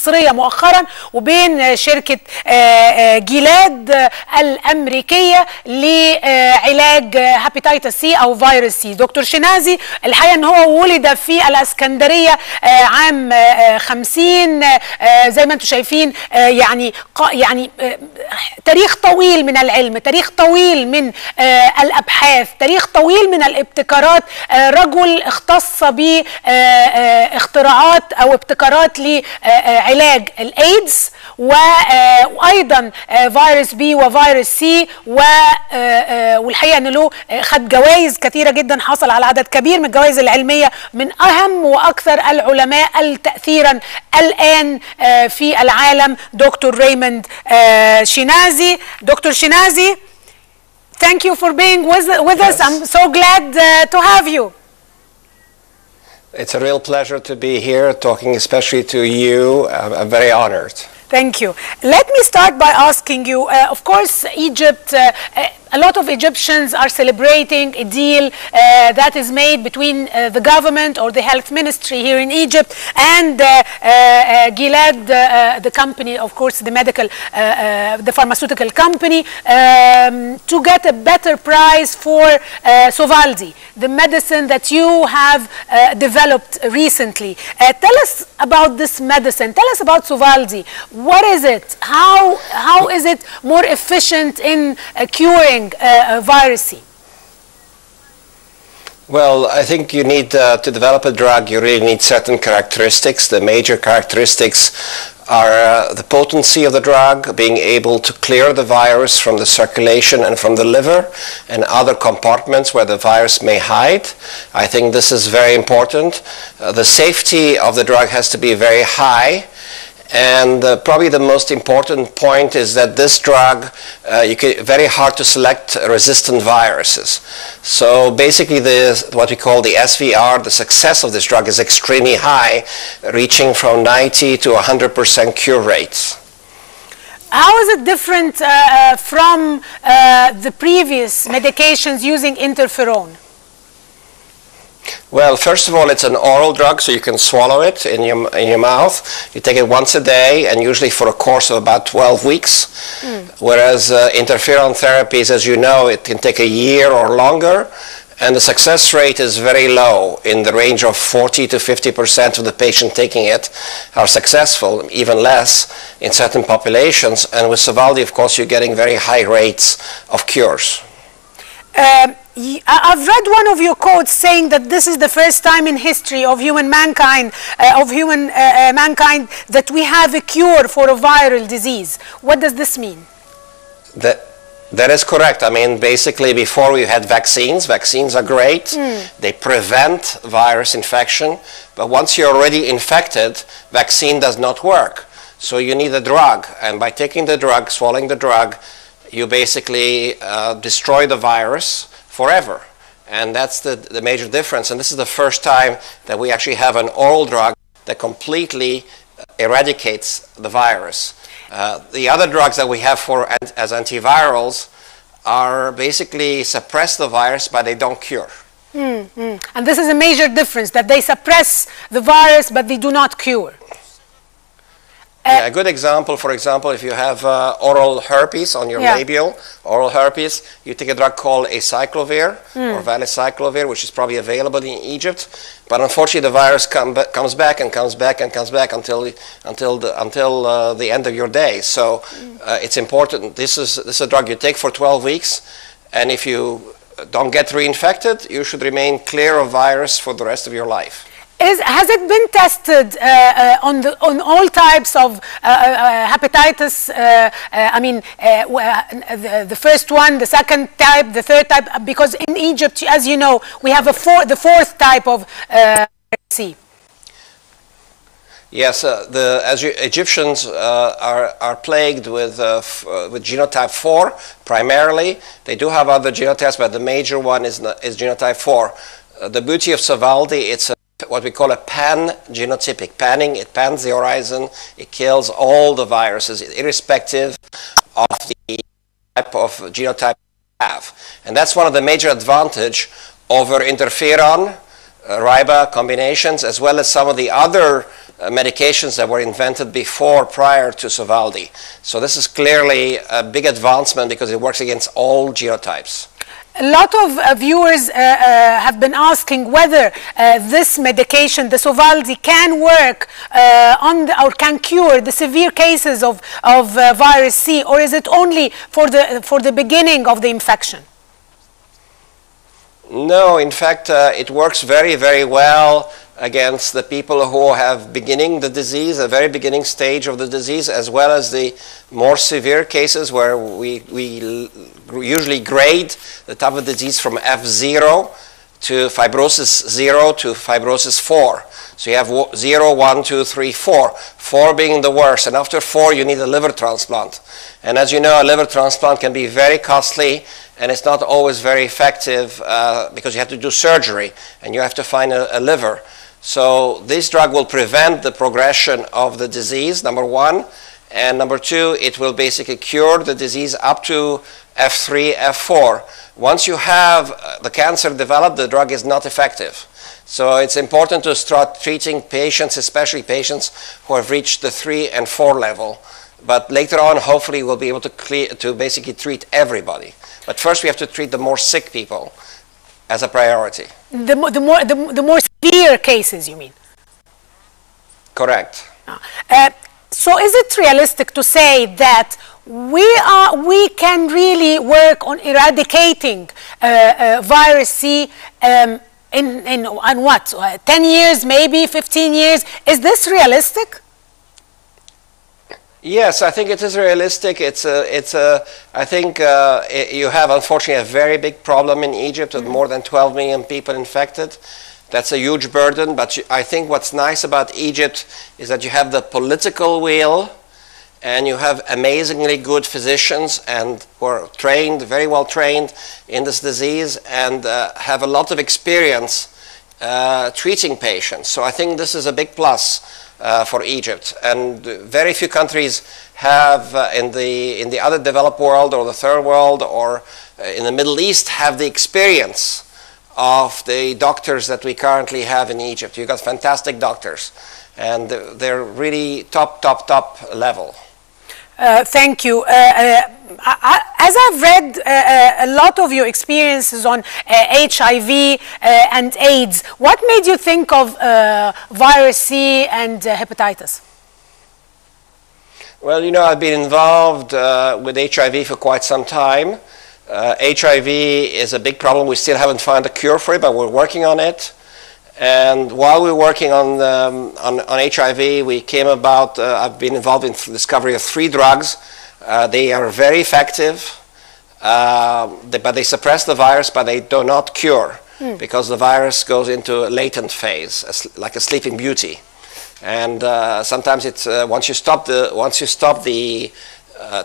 مصرية مؤخرا وبين شركة جيلاد الأمريكية لعلاج هابيتايتس سي أو فيروس سي. دكتور شنازي الحقيقة أن هو ولد في الإسكندرية عام 50 زي ما أنتم شايفين، يعني تاريخ طويل من العلم، تاريخ طويل من الأبحاث، تاريخ طويل من الابتكارات. رجل اختص باختراعات أو ابتكارات لعلاج الإيدز وأيضا فيروس بي وفيروس سي، والحقيقة أنه له خد جوائز كثيرة جدا، حصل على عدد كبير من الجوائز العلمية من أهم وأكثر العلماء تأثيرا الآن في العالم. دكتور ريموند شنازي. دكتور شنازي, thank you for being with us. I'm so glad to have you. It's a real pleasure to be here, talking especially to you. I'm very honored. Thank you. Let me start by asking you, of course, Egypt, a lot of Egyptians are celebrating a deal that is made between the government or the health ministry here in Egypt and Gilead, the company, of course, the pharmaceutical company, to get a better price for Sovaldi, the medicine that you have developed recently. Tell us about this medicine. Tell us about Sovaldi. What is it? How is it more efficient in curing virus C? Well, I think you need to develop a drug, you really need certain characteristics. The major characteristics are the potency of the drug, being able to clear the virus from the circulation and from the liver and other compartments where the virus may hide. I think this is very important. The safety of the drug has to be very high. And probably the most important point is that this drug, very hard to select resistant viruses. So basically what we call the SVR, the success of this drug is extremely high, reaching from 90 to 100% cure rates. How is it different from the previous medications using interferon? Well, first of all, it's an oral drug, so you can swallow it in your mouth. You take it once a day, and usually for a course of about 12 weeks. Whereas interferon therapies, as you know, it can take a year or longer, and the success rate is very low, in the range of 40 to 50% of the patients taking it are successful, even less in certain populations. And with Sovaldi, of course, you're getting very high rates of cures. I've read one of your quotes saying that this is the first time in history of mankind that we have a cure for a viral disease. What does this mean? That is correct. I mean, basically, before we had vaccines. Vaccines are great. They prevent virus infection. But once you're already infected, vaccine does not work. So you need a drug. And by taking the drug, swallowing the drug, you basically destroy the virus forever. And that's the major difference. And this is the first time that we actually have an oral drug that completely eradicates the virus. The other drugs that we have as antivirals are basically suppress the virus, but they don't cure. And this is a major difference, that they suppress the virus, but they do not cure. Yeah, a good example, for example, if you have oral herpes on your labial, oral herpes, you take a drug called acyclovir or valacyclovir, which is probably available in Egypt. But unfortunately, the virus comes back and comes back and comes back until the end of your days. So it's important. This is a drug you take for 12 weeks, and if you don't get reinfected, you should remain clear of virus for the rest of your life. Has it been tested on all types of hepatitis? I mean, the first one, the second type, the third type, because in Egypt, as you know, we have the fourth type of C. Yes, Egyptians are plagued with genotype 4 primarily. They do have other genotypes, but the major one is genotype 4. The beauty of Sovaldi, it's what we call a pan-genotypic. Panning, it pans the horizon, it kills all the viruses, irrespective of the type of genotype you have. And that's one of the major advantage over interferon, riba combinations, as well as some of the other medications that were invented prior to Sovaldi. So this is clearly a big advancement because it works against all genotypes. A lot of viewers have been asking whether this medication, the Sovaldi, can work or can cure the severe cases of virus C, or is it only for the beginning of the infection? No, in fact, it works very, very well against the people who have beginning the disease, a very beginning stage of the disease, as well as the more severe cases where we usually grade the type of disease from F0 to fibrosis 0 to fibrosis 4. So you have 0, 1, 2, 3, 4. 4 being the worst, and after 4 you need a liver transplant. And as you know, a liver transplant can be very costly, and it's not always very effective because you have to do surgery and you have to find a liver. So this drug will prevent the progression of the disease, number one. And number two, it will basically cure the disease up to F3, F4. Once you have the cancer developed, the drug is not effective. So it's important to start treating patients, especially patients who have reached the 3 and 4 level. But later on, hopefully, we'll be able to basically treat everybody. But first, we have to treat the more sick people as a priority. The more severe cases, you mean? Correct. So is it realistic to say that we can really work on eradicating virus C in what, 10 years, maybe 15 years? Is this realistic? Yes, I think it is realistic. I think you have, unfortunately, a very big problem in Egypt with more than 12 million people infected. That's a huge burden, but I think what's nice about Egypt is that you have the political will, and you have amazingly good physicians and who are trained, very well trained in this disease, and have a lot of experience treating patients. So I think this is a big plus for Egypt, and very few countries have in the other developed world or the third world or in the Middle East have the experience of the doctors that we currently have in Egypt. You've got fantastic doctors, and they're really top level. Thank you. As I've read a lot of your experiences on HIV and AIDS, what made you think of virus C and hepatitis? Well, you know, I've been involved with HIV for quite some time. HIV is a big problem. We still haven't found a cure for it, but we're working on it. And while we're working on HIV, we came about, I've been involved in the discovery of 3 drugs. They are very effective, but they suppress the virus, but they do not cure because the virus goes into a latent phase, like a sleeping beauty. And sometimes it's, once you stop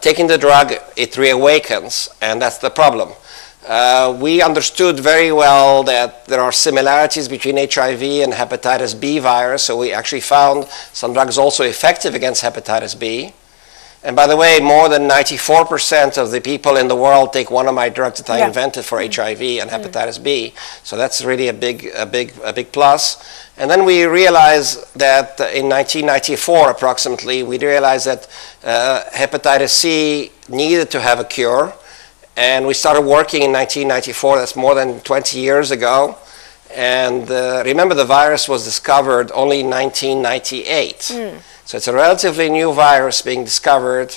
taking the drug, it reawakens, and that's the problem. We understood very well that there are similarities between HIV and hepatitis B virus, so we actually found some drugs also effective against hepatitis B. And by the way, more than 94% of the people in the world take one of my drugs that I invented for HIV and hepatitis B. So that's really a big plus. And then we realized that in 1994 approximately, we realized that hepatitis C needed to have a cure. And we started working in 1994, that's more than 20 years ago. And remember, the virus was discovered only in 1998. So it's a relatively new virus being discovered.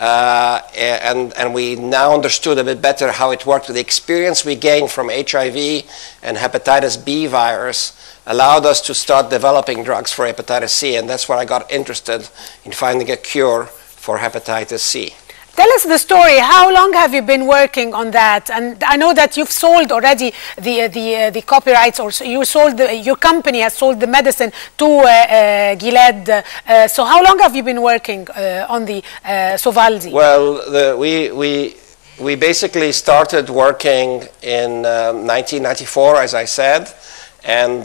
And we now understood a bit better how it worked. The experience we gained from HIV and hepatitis B virus allowed us to start developing drugs for hepatitis C. And that's where I got interested in finding a cure for hepatitis C. Tell us the story. How long have you been working on that? And I know that you've sold already the copyrights, or you sold your company has sold the medicine to Gilead. So how long have you been working on the Sovaldi? Well, we basically started working in 1994, as I said, and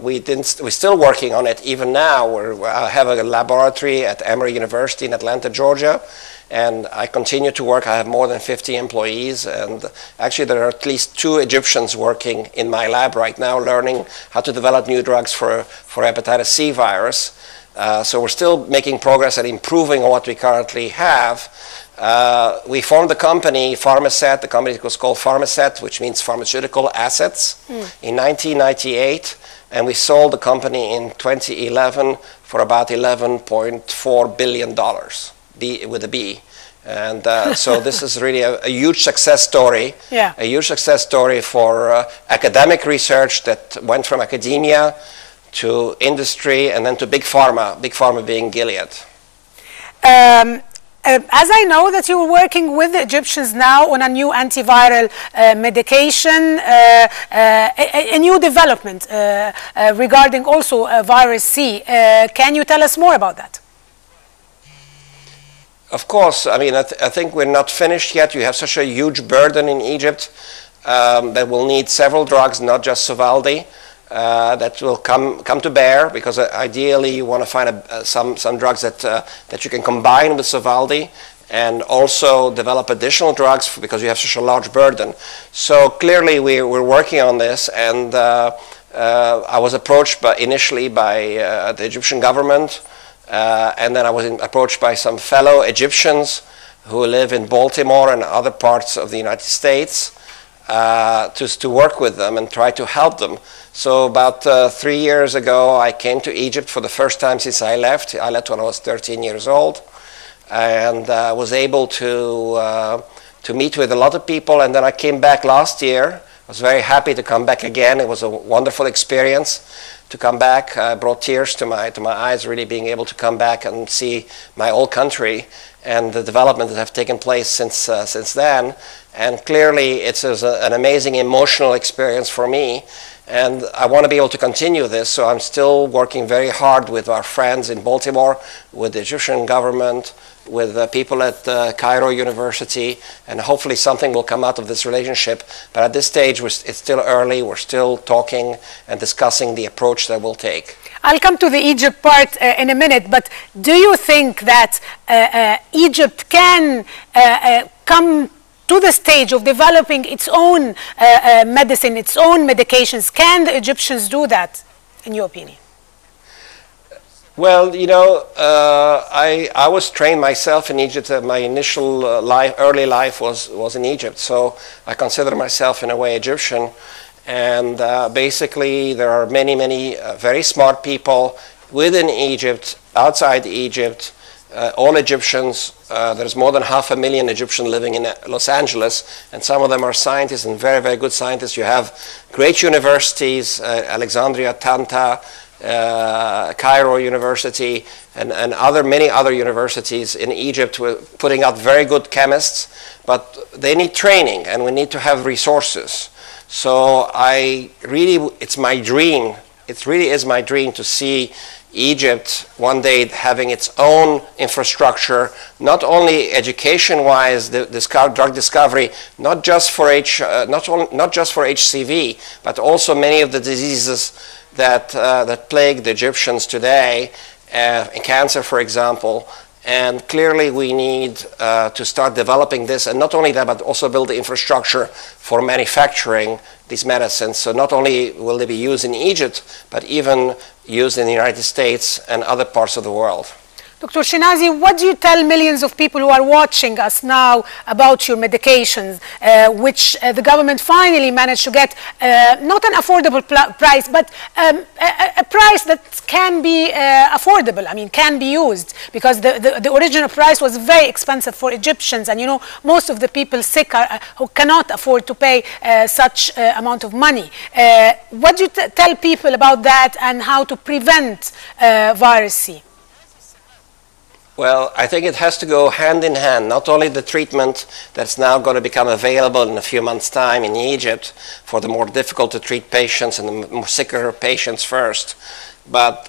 we're still working on it even now. I have a laboratory at Emory University in Atlanta, Georgia. And I continue to work. I have more than 50 employees, and actually there are at least 2 Egyptians working in my lab right now learning how to develop new drugs for hepatitis C virus. So we're still making progress and improving on what we currently have. We formed the company Pharmaset. The company was called Pharmaset, which means pharmaceutical assets, in 1998. And we sold the company in 2011 for about $11.4 billion, with a B. And so this is really a huge success story, a huge success story for academic research that went from academia to industry and then to big pharma being Gilead. As I know that you're working with the Egyptians now on a new antiviral medication, a new development regarding also virus C. Can you tell us more about that? Of course. I mean, I think we're not finished yet. You have such a huge burden in Egypt that will need several drugs, not just Sovaldi, that will come to bear, because ideally you want to find some drugs that you can combine with Sovaldi and also develop additional drugs because you have such a large burden. So clearly we're working on this, and I was approached initially by the Egyptian government, and then I was approached by some fellow Egyptians who live in Baltimore and other parts of the United States to work with them and try to help them. So about 3 years ago, I came to Egypt for the first time since I left. I left when I was 13 years old, and was able to meet with a lot of people. And then I came back last year. I was very happy to come back again. It was a wonderful experience to come back. Brought tears to my eyes, really being able to come back and see my old country and the development that have taken place since then. And clearly, it's an amazing emotional experience for me. And I want to be able to continue this, so I'm still working very hard with our friends in Baltimore, with the Egyptian government, with people at Cairo University, and hopefully something will come out of this relationship. But at this stage, it's still early. We're still talking and discussing the approach that we'll take. I'll come to the Egypt part in a minute, but do you think that Egypt can come to the stage of developing its own medicine, its own medications? Can the Egyptians do that, in your opinion? Well, you know, I was trained myself in Egypt. My initial early life was in Egypt, so I consider myself in a way Egyptian. And basically, there are many very smart people within Egypt, outside Egypt, all Egyptians. There's more than 500,000 Egyptians living in Los Angeles, and some of them are scientists and very good scientists. You have great universities, Alexandria, Tanta, Cairo University, and many other universities in Egypt putting out very good chemists, but they need training, and we need to have resources. So it's my dream, it really is my dream to see Egypt one day having its own infrastructure, not only education-wise, drug discovery, not just for HCV, but also many of the diseases that plague the Egyptians today, cancer, for example. And clearly we need to start developing this, and not only that, but also build the infrastructure for manufacturing these medicines. So not only will they be used in Egypt, but even used in the United States and other parts of the world. Dr. Shinazi, what do you tell millions of people who are watching us now about your medications, which the government finally managed to get not an affordable price, but a price that can be affordable, I mean, can be used, because the original price was very expensive for Egyptians, and you know, most of the people sick who cannot afford to pay such amount of money. What do you tell people about that and how to prevent virus C? Well, I think it has to go hand in hand, not only the treatment that's now going to become available in a few months' time in Egypt for the more difficult to treat patients and the more sicker patients first, but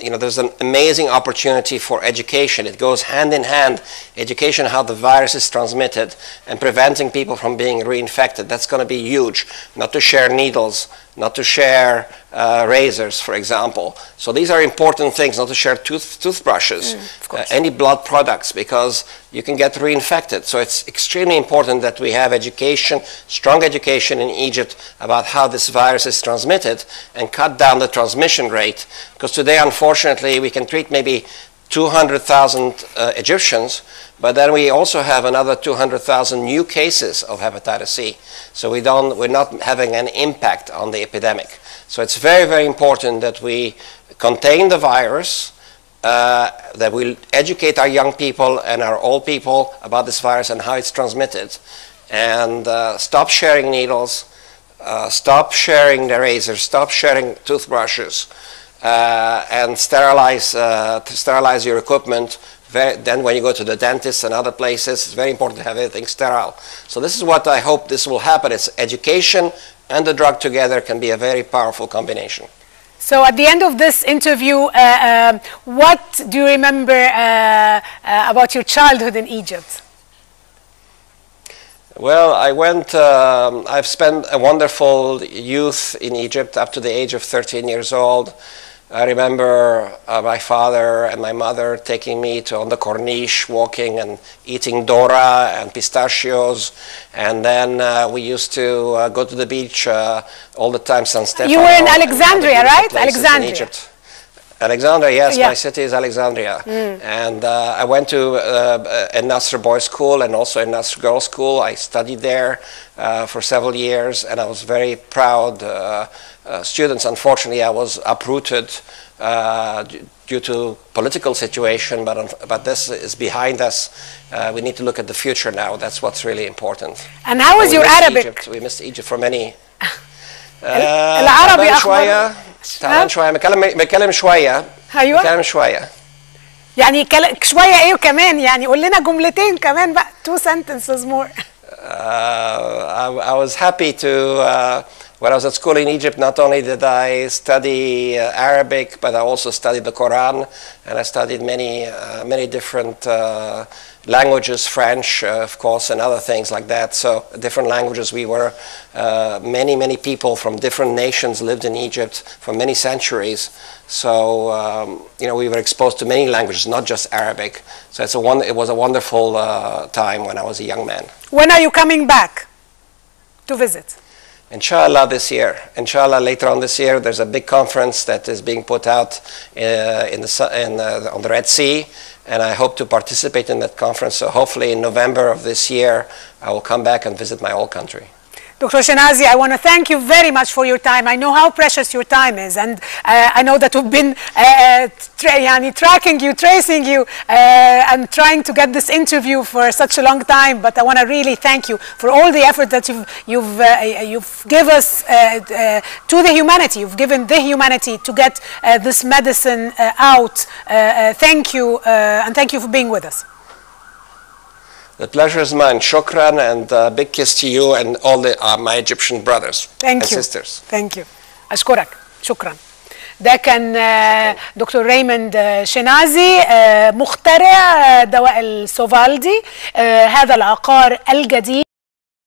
you know, there's an amazing opportunity for education. It goes hand in hand, education, how the virus is transmitted and preventing people from being reinfected. That's going to be huge, not to share needles not to share razors, for example. So these are important things, not to share toothbrushes, any blood products, because you can get reinfected. So it's extremely important that we have education, strong education in Egypt about how this virus is transmitted and cut down the transmission rate. Because today, unfortunately, we can treat maybe 200,000 Egyptians, but then we also have another 200,000 new cases of hepatitis C. So we're not having an impact on the epidemic. So it's very, very important that we contain the virus, that we educate our young people and our old people about this virus and how it's transmitted, and stop sharing needles, stop sharing the razors, stop sharing toothbrushes, and sterilize your equipment. Then when you go to the dentist and other places, it's very important to have everything sterile. So this is what I hope this will happen. It's education and the drug together can be a very powerful combination. So at the end of this interview, what do you remember about your childhood in Egypt? Well, I've spent a wonderful youth in Egypt up to the age of 13 years old. I remember my father and my mother taking me on the Corniche, walking and eating dora and pistachios. And then we used to go to the beach all the time, San Stefano. You were in Alexandria, right? Alexandria. In Egypt. Alexandria, yes, yeah. My city is Alexandria. And I went to a Nasser boys' school and also a Nasser girls' school. I studied there for several years, and I was very proud students. Unfortunately, I was uprooted due to political situation, but this is behind us. We need to look at the future now. That's what's really important. And how was your Arabic? Egypt. We missed Egypt for many. العربي شوية تعال شوية بكلم شوية أيوة بكلم شوية يعني شوية إيه وكمان يعني قول لنا جملتين كمان بقى 2 sentences more. I was happy to when I was at school in Egypt, not only did I study Arabic, but I also studied the Quran, and I studied many different languages, French, of course, and other things like that. So different languages. We were many people from different nations lived in Egypt for many centuries. So we were exposed to many languages, not just Arabic. So it was a wonderful time when I was a young man. When are you coming back to visit? Inshallah this year. Inshallah later on this year, there's a big conference that is being put out on the Red Sea, and I hope to participate in that conference. So hopefully in November of this year, I will come back and visit my old country. Dr. Shenazi, I want to thank you very much for your time. I know how precious your time is, and I know that we've been tracking you, tracing you, and trying to get this interview for such a long time. But I want to really thank you for all the effort that you've given us to the humanity. You've given the humanity to get this medicine out. Thank you, and thank you for being with us. The pleasure is mine. Shukran, and big kiss to you and all my Egyptian brothers and sisters. Thank you. أشكرك. شكرا. ده كان دكتور ريموند شينازي مخترع دواء السوفالدي، هذا العقار الجديد.